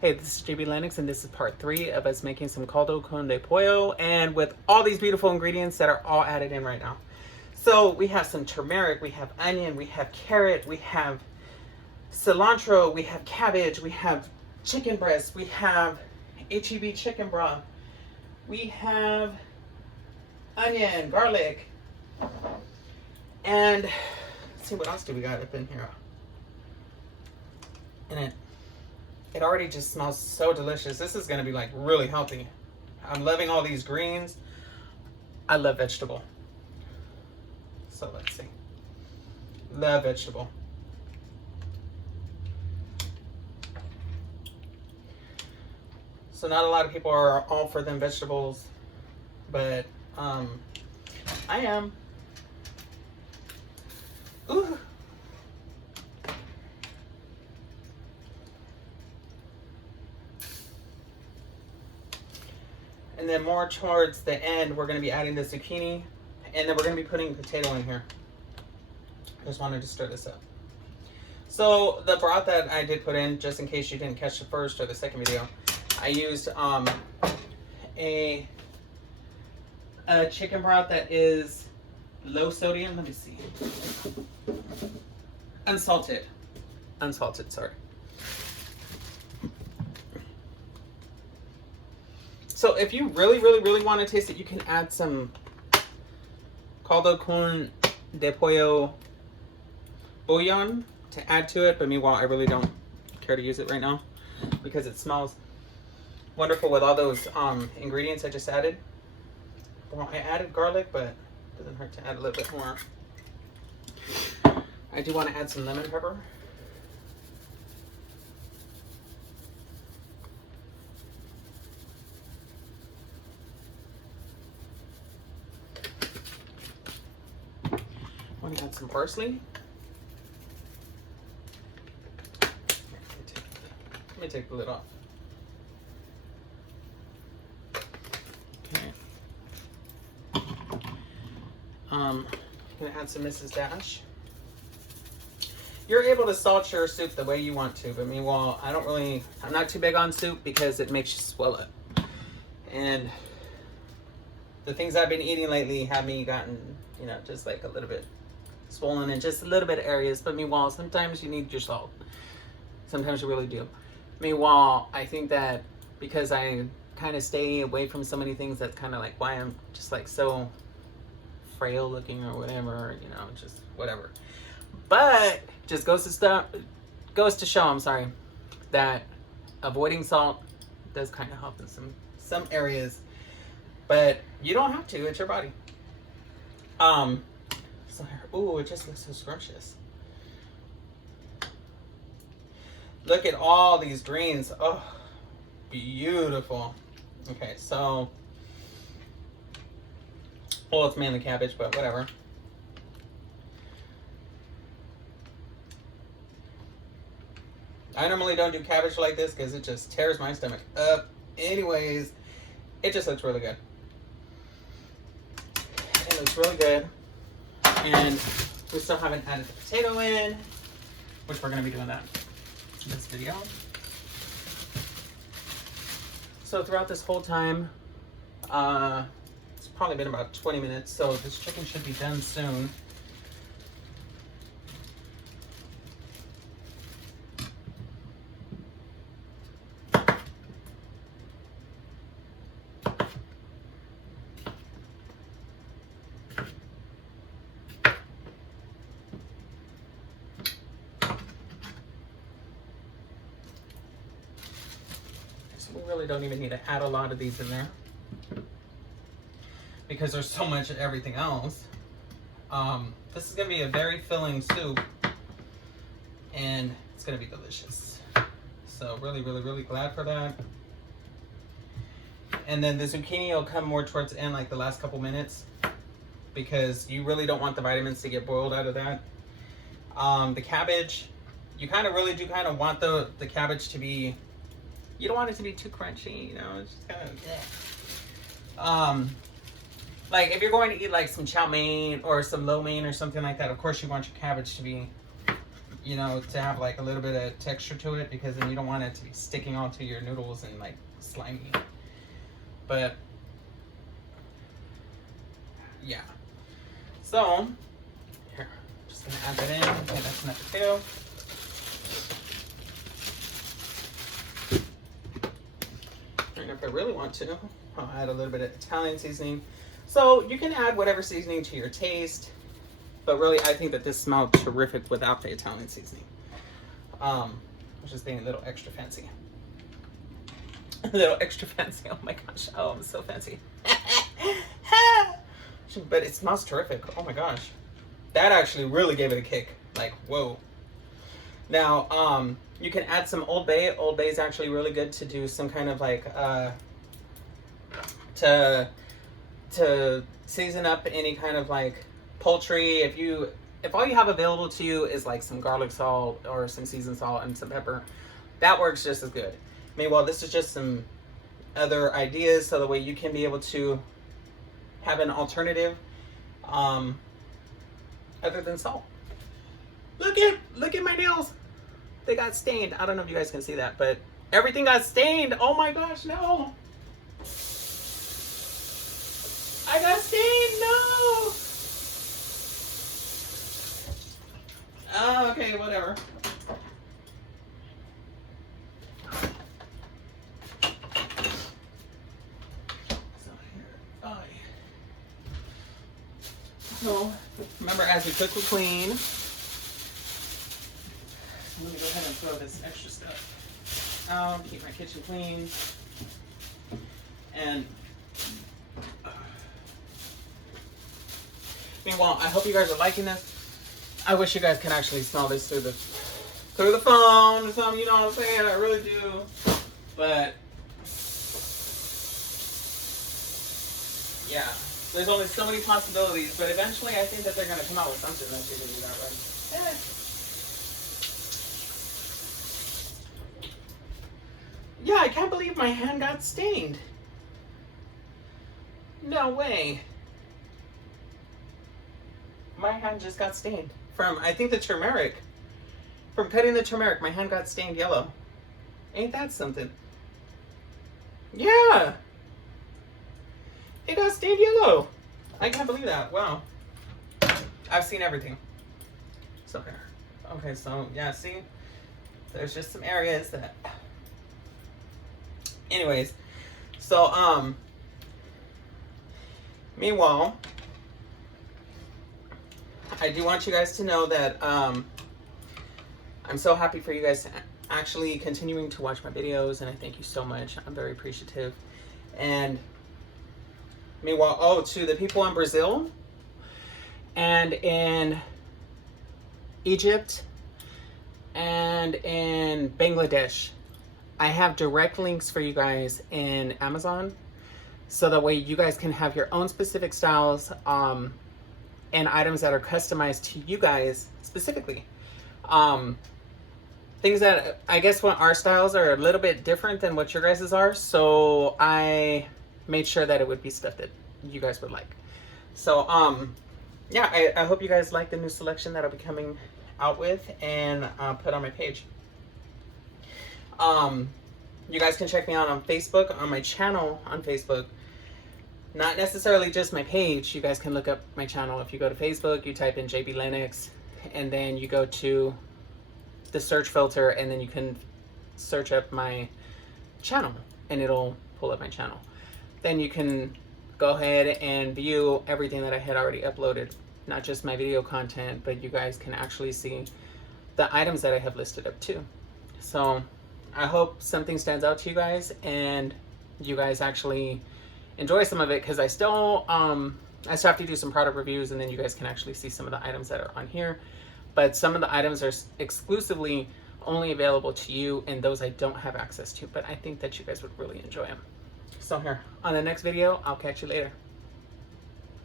Hey, this is JB Lennux, and this is part 3 of us making some caldo con de pollo, and with all these beautiful ingredients that are all added in right now. So we have some turmeric, we have onion, we have carrot, we have cilantro, we have cabbage, we have chicken breast, we have HEB chicken broth, we have onion, garlic, and let's see, what else do we got up in here? And it already just smells so delicious. This is gonna be like really healthy. I'm loving all these greens. I love vegetable. So let's see. Love vegetable. So not a lot of people are all for them vegetables, but I am. Ooh. And then more towards the end, we're going to be adding the zucchini, and then we're going to be putting potato in here. I just wanted to stir this up. So the broth that I did put in, just in case you didn't catch the first or the second video, I used a chicken broth that is low sodium. Let me see. Unsalted. Unsalted, sorry. So if you really want to taste it, you can add some caldo con de pollo bouillon to add to it. But meanwhile, I really don't care to use it right now because it smells wonderful with all those ingredients I just added. Well, I added garlic, but it doesn't hurt to add a little bit more. I do want to add some lemon pepper. I want to add some parsley. Let me take the lid off. Okay. I'm gonna add some Mrs. Dash. You're able to salt your soup the way you want to, but meanwhile, I'm not too big on soup because it makes you swell up. And the things I've been eating lately have me gotten, just like a little bit swollen in just a little bit of areas. But meanwhile, sometimes you need your salt. Sometimes you really do. Meanwhile, I think that because I kind of stay away from so many things, that's kind of like why I'm just like so frail looking or whatever, just whatever. But just goes to show, I'm sorry, that avoiding salt does kind of help in some areas, but you don't have to. It's your body. So ooh, it just looks so scrumptious. Look at all these greens. Oh, beautiful. Okay, so well, it's mainly cabbage, but whatever. I normally don't do cabbage like this because it just tears my stomach up. Anyways, it just looks really good. It looks really good. And we still haven't added the potato in, which we're going to be doing that in this video. So throughout this whole time, it's probably been about 20 minutes, so this chicken should be done soon. We really don't even need to add a lot of these in there because there's so much of everything else. This is going to be a very filling soup, and it's going to be delicious. So really glad for that. And then the zucchini will come more towards the end, like the last couple minutes, because you really don't want the vitamins to get boiled out of that. The cabbage, you really do want the cabbage to be, you don't want it to be too crunchy, it's just kind of, like if you're going to eat like some chow mein or some lo mein or something like that, of course you want your cabbage to be you know, to have like a little bit of texture to it, because then you don't want it to be sticking onto your noodles and like slimy. But yeah, so here, just gonna add that in. Okay, that's enough potato. And if I really want to, I'll add a little bit of Italian seasoning. So you can add whatever seasoning to your taste, but really I think that this smells terrific without the Italian seasoning. Which is being a little extra fancy. A little extra fancy. Oh my gosh. Oh, I'm so fancy. But it smells terrific. Oh my gosh. That actually really gave it a kick. Like, whoa. Now, you can add some Old Bay. Old Bay is actually really good to do some kind of like, to season up any kind of like poultry. If all you have available to you is like some garlic salt or some seasoned salt and some pepper, that works just as good. Meanwhile, this is just some other ideas so the way you can be able to have an alternative other than salt. Look at my nails. They got stained. I don't know if you guys can see that, but everything got stained. Oh my gosh, no. I got stained, no. Oh, okay, whatever. So, remember, as we cook, we clean. Let me go ahead and throw this extra stuff out, keep my kitchen clean. And meanwhile, I hope you guys are liking this. I wish you guys can actually smell this through the phone or something, you know what I'm saying? I really do. But yeah, there's only so many possibilities, but eventually I think that they're gonna come out with something that's gonna do that right. Yeah, I can't believe my hand got stained. No way. My hand just got stained from, I think, the turmeric. From cutting the turmeric, my hand got stained yellow. Ain't that something? Yeah. It got stained yellow. I can't believe that. Wow. I've seen everything. So here. Okay, so yeah, see? There's just some areas that... Anyways, so meanwhile, I do want you guys to know that I'm so happy for you guys to actually continuing to watch my videos, and I thank you so much. I'm very appreciative. And meanwhile, oh, to the people in Brazil and in Egypt and in Bangladesh, I have direct links for you guys in Amazon, so that way you guys can have your own specific styles and items that are customized to you guys specifically. Things that I guess what our styles are a little bit different than what your guys's are, so I made sure that it would be stuff that you guys would like. So yeah, I hope you guys like the new selection that I'll be coming out with and put on my page. You guys can check me out on Facebook, on my channel on Facebook. Not necessarily just my page. You guys can look up my channel. If you go to Facebook, you type in JB Lennux, and then you go to the search filter, and then you can search up my channel, and it'll pull up my channel. Then you can go ahead and view everything that I had already uploaded. Not just my video content, but you guys can actually see the items that I have listed up too. So I hope something stands out to you guys, and you guys actually enjoy some of it, because I still have to do some product reviews, and then you guys can actually see some of the items that are on here. But some of the items are exclusively only available to you, and those I don't have access to, but I think that you guys would really enjoy them. So here, on the next video, I'll catch you later.